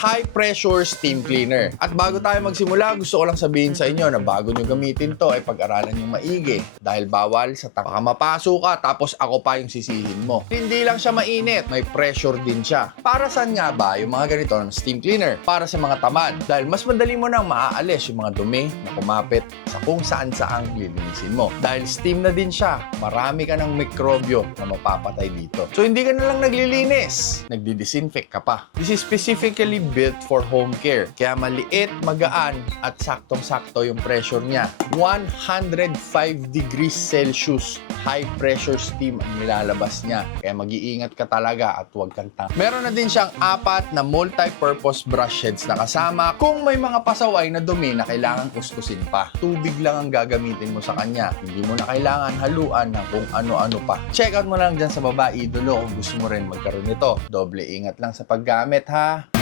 high pressure steam cleaner. At bago tayo magsimula, gusto ko lang sabihin sa inyo na bago nyo gamitin to ay pag-aralan nyo maigi dahil bawal sa baka mapasok ka tapos ako pa yung sisihin mo. Hindi lang siya mainit, may pressure din siya. Para saan nga ba yung mga ganito ng steam cleaner? Para sa mga tamad dahil mas madali mo nang maaalis yung mga dumi na kumapit sa kung saan saang lilinisin mo. Dahil steam na din siya, marami ka ng mikrobyo na mapapatay dito. So hindi ka na lang naglilinis, nagdi-disinfect ka pa. This is specifically built for home care. Kaya maliit, magaan at saktong-sakto yung pressure niya. 105 degrees Celsius high pressure steam ang nilalabas niya. Kaya mag-iingat ka talaga at huwag kang tanga. Meron na din siyang 4 na multi-purpose brush heads na kasama kung may mga pasaway na dumi na kailangan kuskusin pa. Tubig lang ang gagamitin mo sa kanya. Hindi mo na kailangan haluan ng kung ano-ano pa. Check out mo lang dyan sa baba, idolo, kung gusto mo rin magkaroon nito. Doble ingat lang sa paggamit, ha?